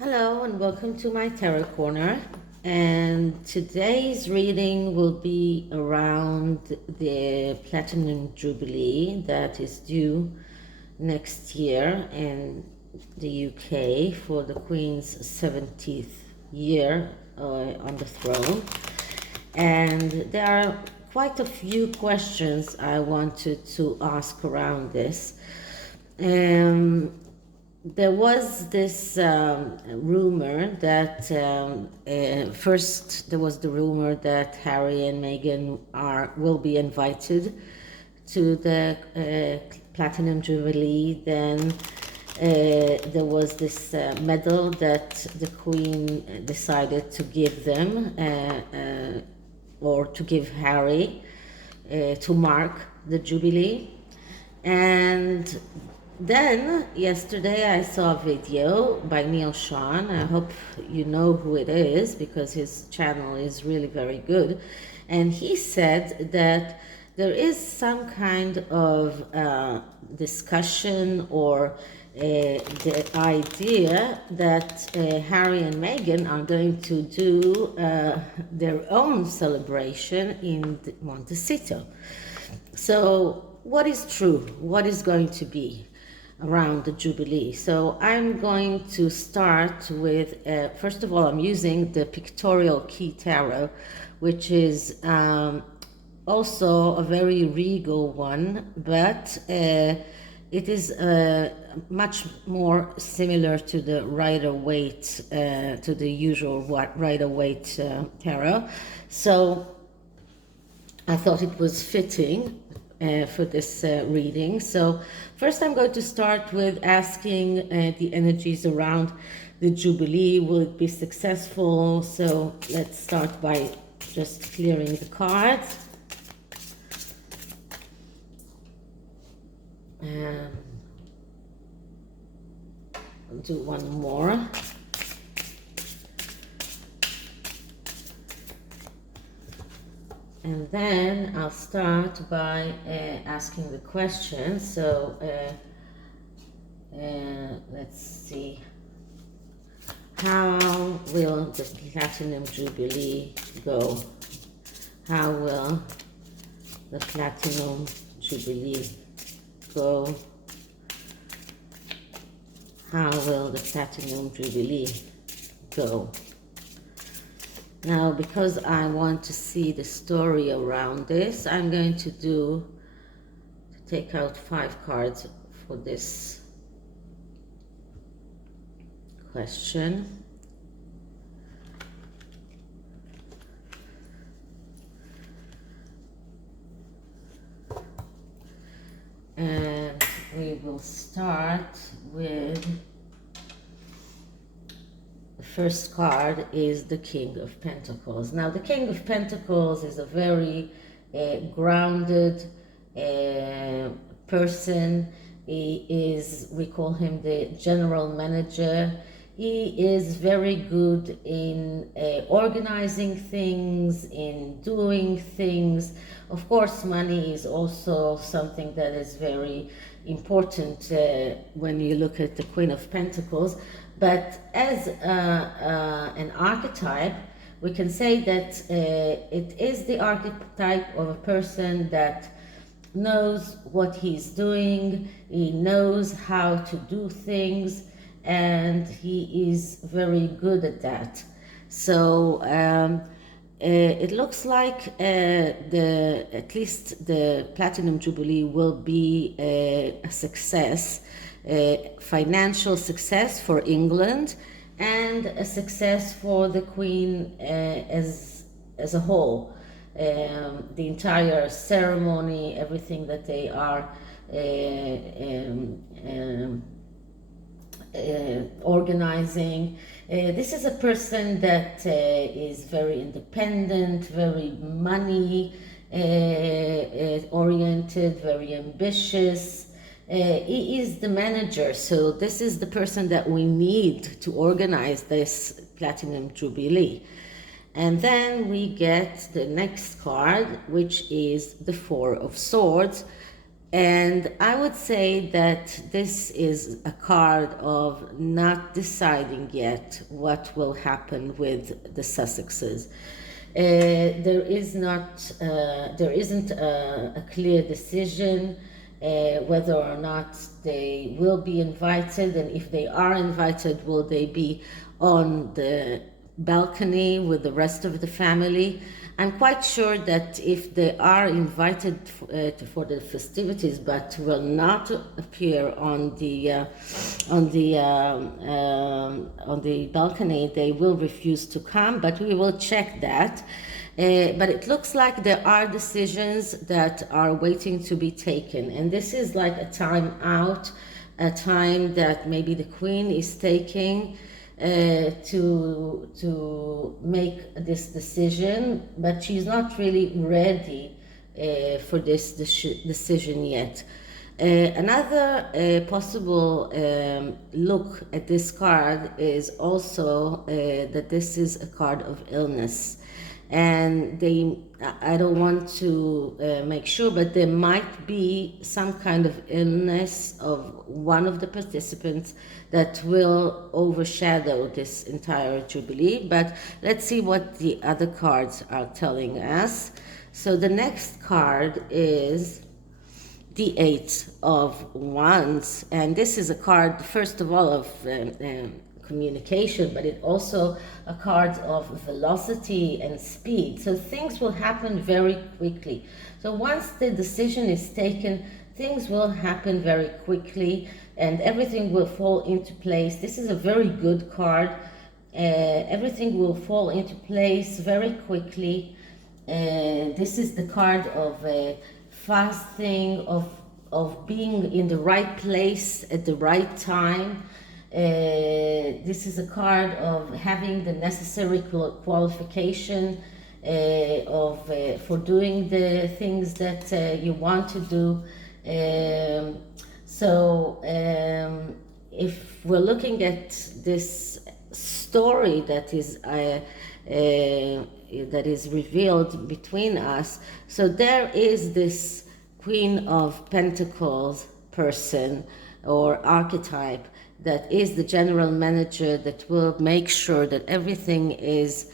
Hello and welcome to my tarot corner. And today's reading will be around the Platinum Jubilee that is due next year in the UK for the Queen's 70th year on the throne. And there are quite a few questions I wanted to ask around this. There was this rumor that first there was the rumor that Harry and Meghan will be invited to the Platinum Jubilee. Then there was this medal that the Queen decided to give them or to give Harry to mark the Jubilee. And then yesterday I saw a video by Neil Sean. I hope you know who it is because his channel is really very good. And he said that there is some kind of discussion or the idea that Harry and Meghan are going to do their own celebration in Montecito. So what is true? What is going to be around the Jubilee? So I'm going to start with, first of all, I'm using the pictorial key tarot, which is also a very regal one, but it is much more similar to the Rider-Waite, to the usual Rider-Waite tarot. So I thought it was fitting for this reading. So first I'm going to start with asking the energies around the Jubilee. Will it be successful? So let's start by just clearing the cards. I'll do one more. And then I'll start by asking the question. So let's see. How will the Platinum Jubilee go? How will the Platinum Jubilee go? How will the Platinum Jubilee go? Now, because I want to see the story around this, I'm going to take out 5 cards for this question. And we will start with the first card is the King of Pentacles. Now, the King of Pentacles is a very grounded person. He is, we call him the general manager. He is very good in organizing things, in doing things. Of course, money is also something that is very important when you look at the Queen of Pentacles. But as an archetype, we can say that it is the archetype of a person that knows what he's doing, he knows how to do things, and he is very good at that. So it looks like at least the Platinum Jubilee will be a success, a financial success for England, and a success for the Queen as a whole. The entire ceremony, everything that they are organizing. This is a person that is very independent, very money oriented, very ambitious. He is the manager, so this is the person that we need to organize this Platinum Jubilee. And then we get the next card, which is the Four of Swords. And I would say that this is a card of not deciding yet what will happen with the Sussexes. There isn't a clear decision whether or not they will be invited, and if they are invited, will they be on the balcony with the rest of the family. I'm quite sure that if they are invited for the festivities, but will not appear on the balcony, they will refuse to come. But we will check that. But it looks like there are decisions that are waiting to be taken, and this is like a time out, a time that maybe the Queen is taking to make this decision, but she's not really ready for this decision yet. Another possible look at this card is also that this is a card of illness. And I don't want to make sure, but there might be some kind of illness of one of the participants that will overshadow this entire Jubilee. But let's see what the other cards are telling us. So the next card is the Eight of Wands, and this is a card, first of all, of communication, but it also a card of velocity and speed. So things will happen very quickly. So once the decision is taken, things will happen very quickly and everything will fall into place. This is a very good card. Everything will fall into place very quickly. This is the card of fasting, of being in the right place at the right time. This is a card of having the necessary qualification for doing the things that you want to do. If we're looking at this story that is revealed between us, so there is this Queen of Pentacles person or archetype that is the general manager that will make sure that everything is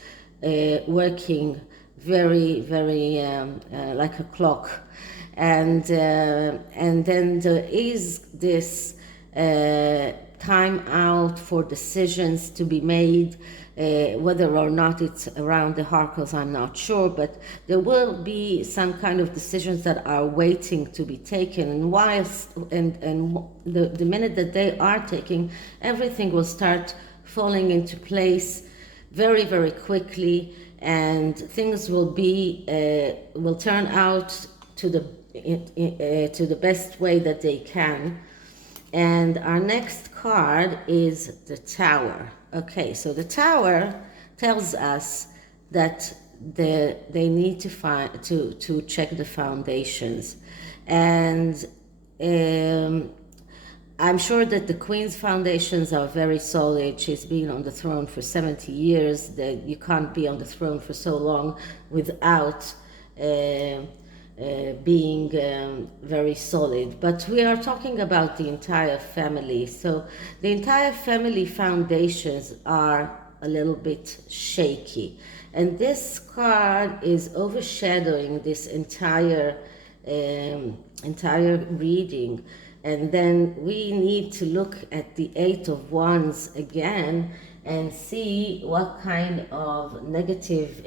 working very, very like a clock. And then there is this time out for decisions to be made. Whether or not it's around the Harkles, I'm not sure, but there will be some kind of decisions that are waiting to be taken. And the minute that they are taking, everything will start falling into place very, very quickly, and things will turn out to the best way that they can. And our next card is the Tower. Okay, so the Tower tells us that they need to check the foundations, and I'm sure that the Queen's foundations are very solid. She's been on the throne for 70 years. That you can't be on the throne for so long without being very solid. But we are talking about the entire family. So the entire family foundations are a little bit shaky. And this card is overshadowing this entire reading. And then we need to look at the Eight of Wands again and see what kind of negative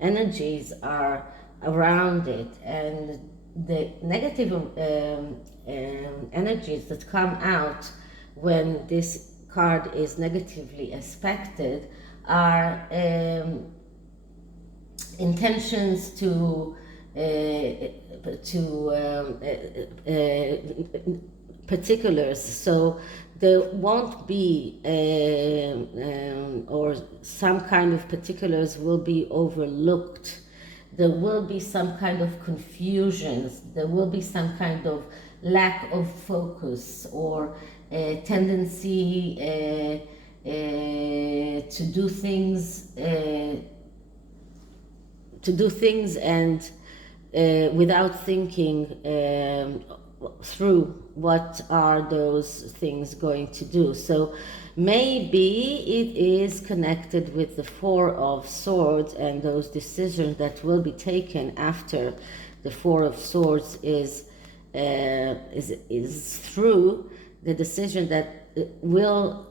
energies are around it. And the negative energies that come out when this card is negatively aspected are intentions to particulars. So there won't be or some kind of particulars will be overlooked. There will be some kind of confusions. There will be some kind of lack of focus or a tendency to do things and without thinking through what are those things going to do. So maybe it is connected with the Four of Swords and those decisions that will be taken after the Four of Swords is through the decision that will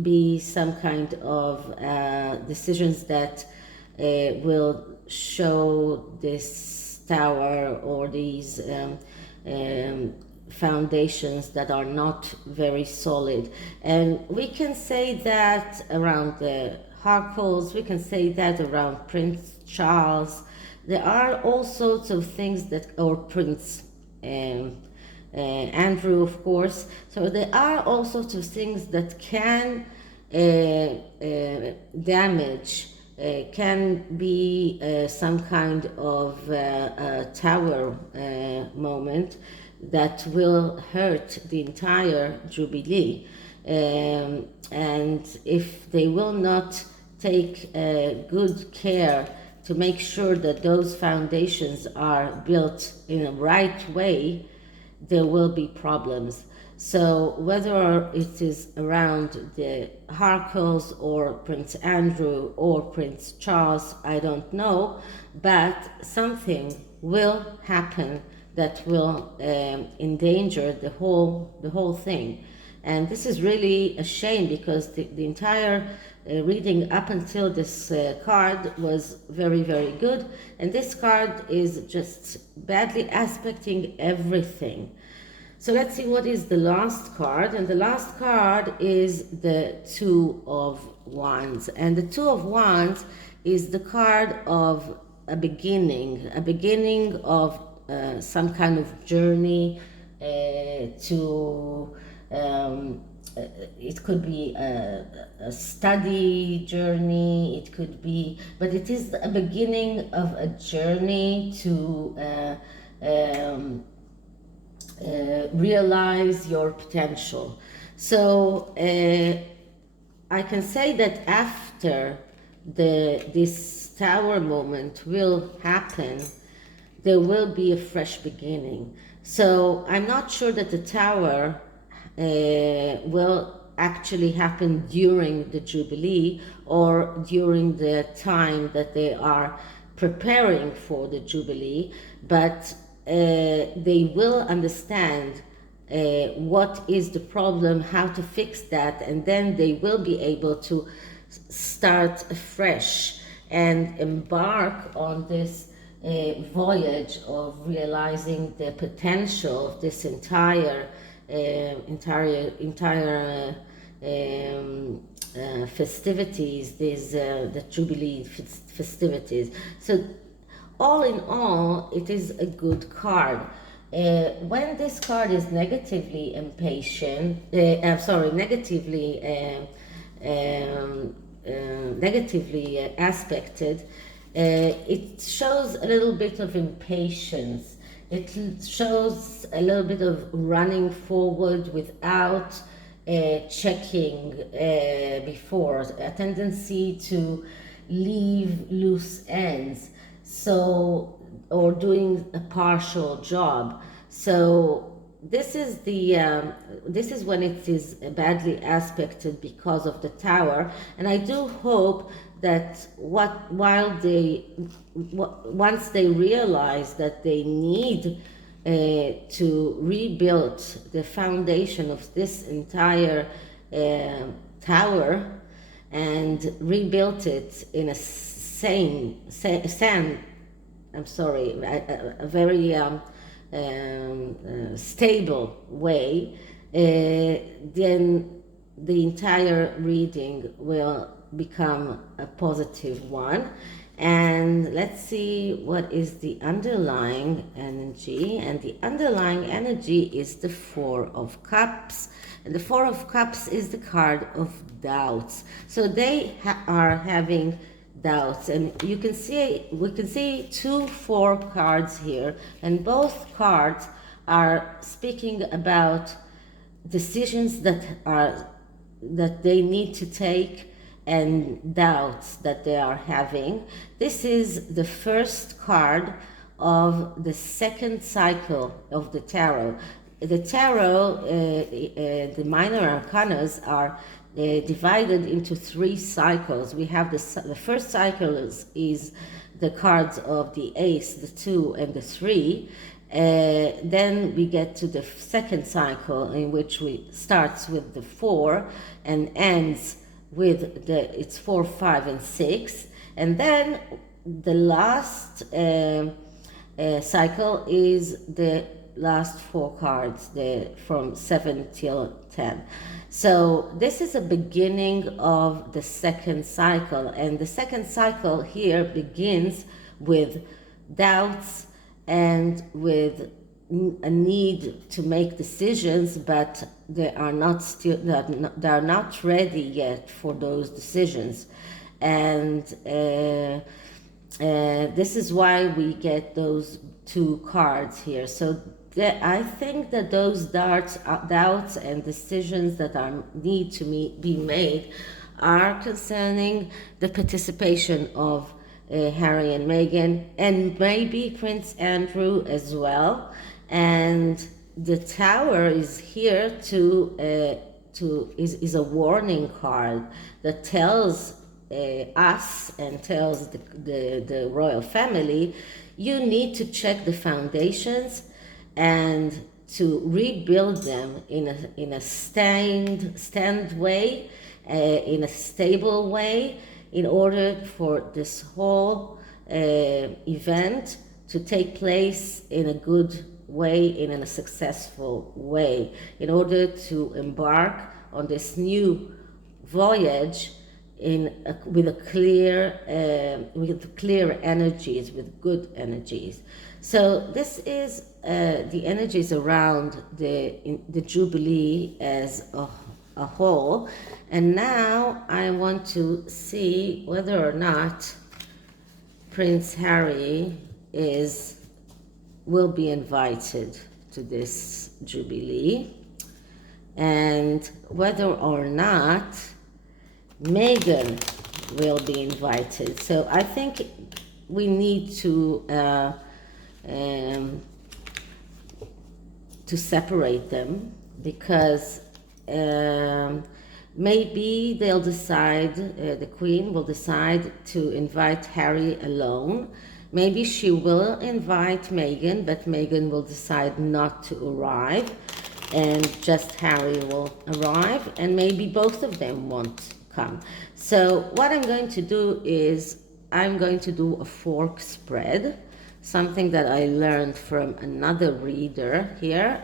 be some kind of decisions that will show this tower or these foundations that are not very solid. And we can say that around the Harkles, we can say that around Prince Charles. There are all sorts of things that, or Prince Andrew, of course. So there are all sorts of things that can damage, can be some kind of tower moment that will hurt the entire Jubilee. And if they will not take good care to make sure that those foundations are built in a right way, there will be problems. So whether it is around the Harkles or Prince Andrew or Prince Charles, I don't know, but something will happen that will endanger the whole thing. And this is really a shame, because the entire reading up until this card was very, very good. And this card is just badly aspecting everything. So let's see what is the last card. And the last card is the Two of Wands. And the Two of Wands is the card of a beginning of some kind of journey to... it could be a study journey, it could be, but it is a beginning of a journey to realize your potential. So I can say that after this tower moment will happen, there will be a fresh beginning. So I'm not sure that the tower will actually happen during the Jubilee or during the time that they are preparing for the Jubilee, but they will understand what is the problem, how to fix that, and then they will be able to start afresh and embark on this voyage of realizing the potential of this entire festivities, the Jubilee festivities. So all in all, it is a good card. When this card is negatively negatively aspected, it shows a little bit of impatience. It shows a little bit of running forward without checking before, a tendency to leave loose ends, so, or doing a partial job. So this is when it is badly aspected because of the tower. And I do hope that once they realize that they need to rebuild the foundation of this entire tower and rebuild it in a very stable way, then the entire reading will become a positive one. And let's see what is the underlying energy. And the underlying energy is the Four of Cups. And the Four of Cups is the card of doubts. So they are having doubts, and we can see 4 cards here, and both cards are speaking about decisions that they need to take, and doubts that they are having. This is the first card of the second cycle of the tarot. The tarot, the minor arcanas are divided into 3 cycles. We have the first cycle is the cards of the ace, the 2, and the 3. Then we get to the second cycle, in which we starts with the 4 and ends with it's 4, 5, and 6. And then the last cycle is the last 4 cards, from 7 till 10. So this is a beginning of the second cycle, and the second cycle here begins with doubts and with a need to make decisions, but they are not ready yet for those decisions. And this is why we get those 2 cards here. So I think that those doubts and decisions that need to be made are concerning the participation of Harry and Meghan, and maybe Prince Andrew as well. And the Tower is here is a warning card that tells us and tells the royal family, you need to check the foundations and to rebuild them in a stand way, in a stable way, in order for this whole event to take place in a good way, in a successful way, in order to embark on this new voyage with clear energies, with good energies. So this is the energies around the Jubilee as a whole. And now I want to see whether or not Prince Harry will be invited to this Jubilee, and whether or not Meghan will be invited. So I think we need to separate them, because maybe they'll decide, the Queen will decide to invite Harry alone. Maybe she will invite Meghan, but Meghan will decide not to arrive, and just Harry will arrive, and maybe both of them won't come. So what I'm going to do is I'm going to do a fork spread, something that I learned from another reader here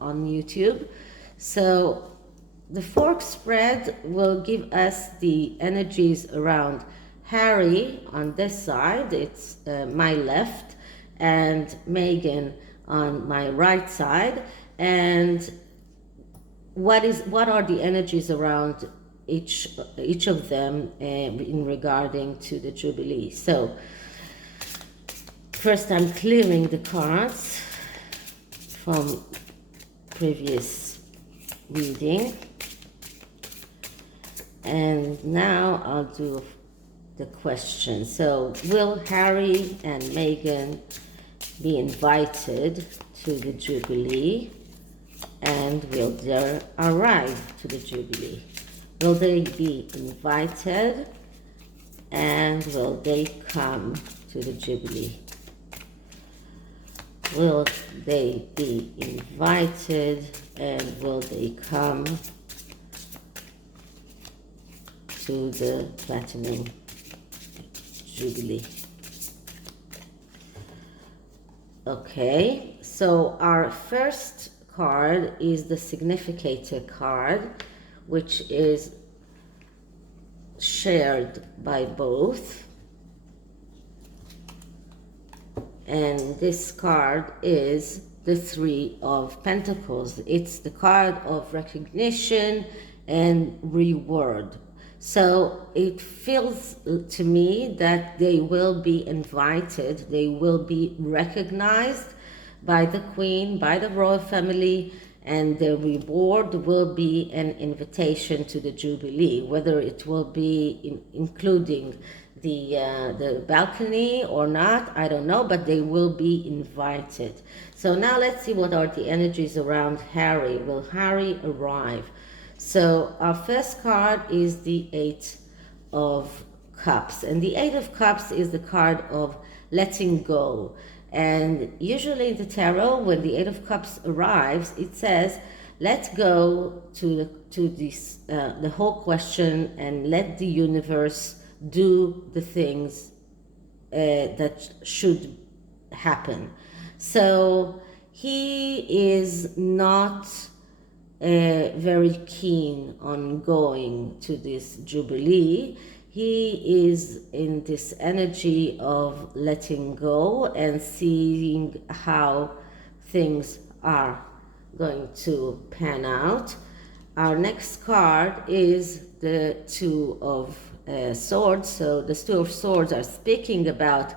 on YouTube. So the fork spread will give us the energies around Harry on this side, it's my left, and Meghan on my right side, and what are the energies around each of them in regarding to the Jubilee. So first I'm clearing the cards from previous reading, and now I'll do the question. So will Harry and Meghan be invited to the Jubilee, and will they arrive to the Jubilee? Will they be invited, and will they come to the Jubilee? Will they be invited, and will they come to the Platinum Jubilee? Okay, so our first card is the Significator card, which is shared by both. And this card is the Three of Pentacles. It's the card of recognition and reward. So it feels to me that they will be invited, they will be recognized by the Queen, by the royal family, and the reward will be an invitation to the Jubilee, whether it will be including the balcony or not, I don't know, but they will be invited. So now let's see what are the energies around Harry. Will Harry arrive? So our first card is the Eight of Cups, and the Eight of Cups is the card of letting go. And usually in the tarot, when the Eight of Cups arrives, it says, let go to this the whole question and let the universe do the things that should happen. So he is not very keen on going to this Jubilee. He is in this energy of letting go and seeing how things are going to pan out. Our next card is the Two of Swords. So the Two of Swords are speaking about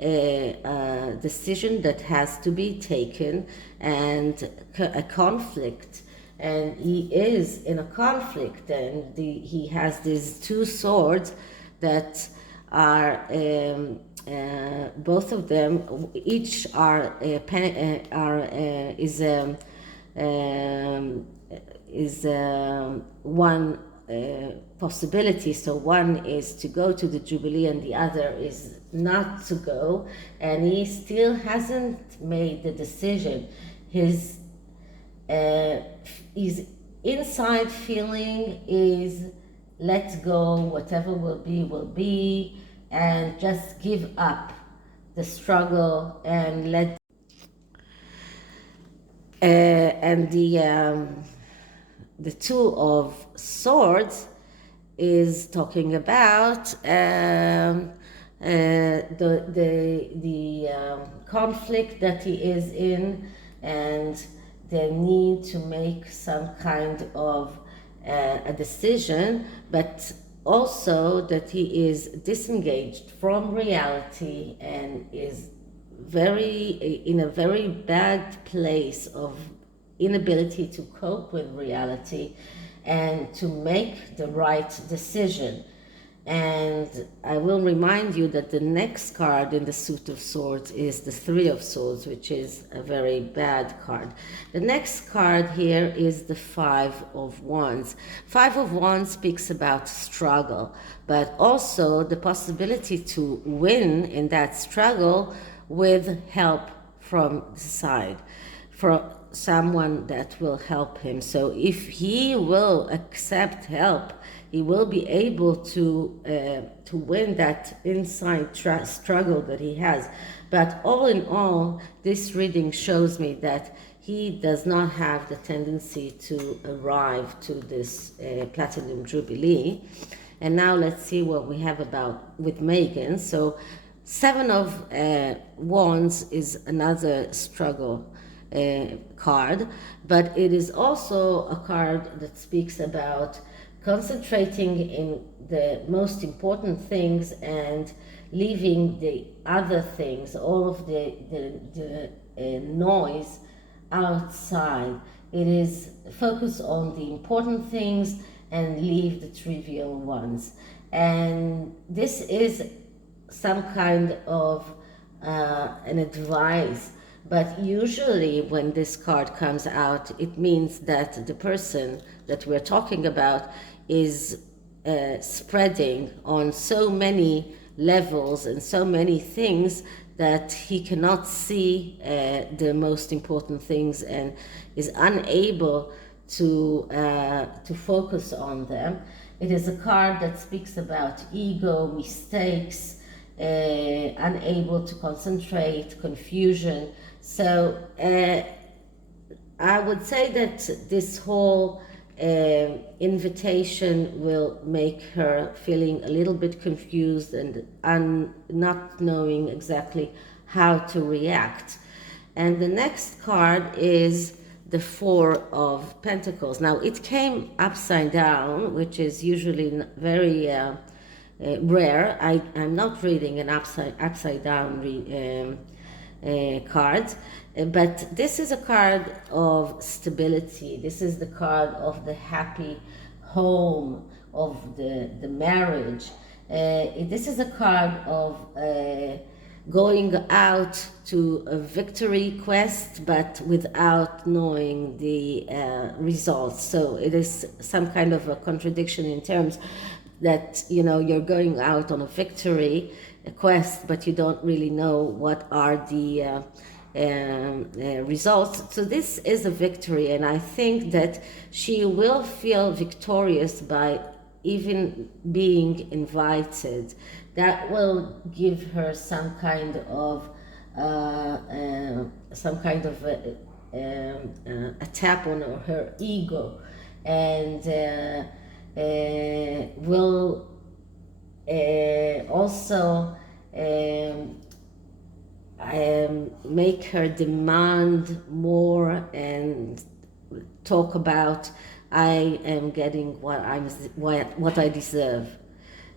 a decision that has to be taken and a conflict. And he is in a conflict, and he has these two swords that are both of them, each is one possibility. So one is to go to the Jubilee and the other is not to go, and he still hasn't made the decision. His inside feeling is let go, whatever will be, and just give up the struggle and let and the Two of Swords is talking about the conflict that he is in, and the need to make some kind of a decision, but also that he is disengaged from reality and is in a very bad place of inability to cope with reality and to make the right decision. And I will remind you that the next card in the Suit of Swords is the Three of Swords, which is a very bad card. The next card here is the Five of Wands. Five of Wands speaks about struggle, but also the possibility to win in that struggle with help from the side, from someone that will help him. So if he will accept help, he will be able to win that inside struggle that he has. But all in all, this reading shows me that he does not have the tendency to arrive to this Platinum Jubilee. And now let's see what we have with Megan. So Seven of Wands is another struggle card, but it is also a card that speaks about concentrating in the most important things and leaving the other things, all of the noise outside. It is focus on the important things and leave the trivial ones. And this is some kind of an advice. But usually when this card comes out, it means that the person that we're talking about is spreading on so many levels and so many things that he cannot see the most important things and is unable to focus on them. It is a card that speaks about ego, mistakes, unable to concentrate, confusion. So I would say that this whole invitation will make her feeling a little bit confused and not knowing exactly how to react. And the next card is the Four of Pentacles. Now it came upside down, which is usually very rare. I'm not reading an upside down card. But this is a card of stability. This is the card of the happy home, of the marriage. This is a card of going out to a victory quest, but without knowing the results. So it is some kind of a contradiction in terms that, you know, you're going out on a victory quest, but you don't really know what are the results. So this is a victory, and I think that she will feel victorious by even being invited. That will give her some kind of a tap on her ego, and will also make her demand more and talk about, I am getting what I deserve.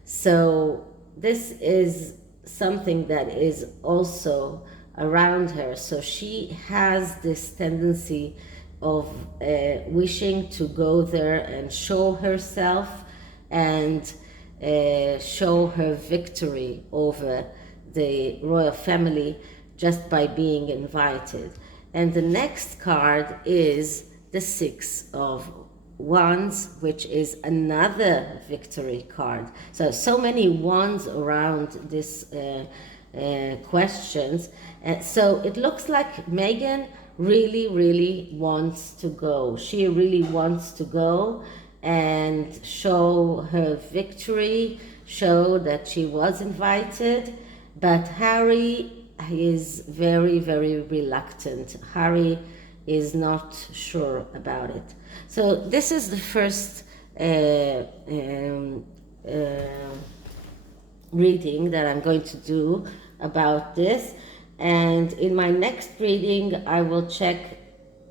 So this is something that is also around her. So she has this tendency of wishing to go there and show herself and show her victory over the royal family just by being invited. And the next card is the Six of Wands, which is another victory card. So many wands around this questions. So it looks like Meghan really wants to go. She really wants to go and show her victory, show that she was invited. But Harry is very reluctant. Harry is not sure about it. So this is the first reading that I'm going to do about this. And in my next reading, I will check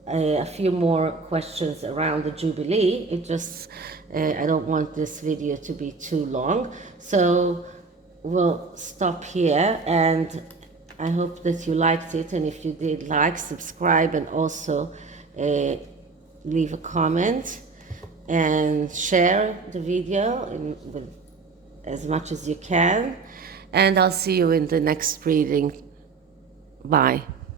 a few more questions around the Jubilee. It just, I don't want this video to be too long. So we'll stop here, and I hope that you liked it. And if you did, like, subscribe, and also leave a comment and share the video with as much as you can. And I'll see you in the next reading. Bye.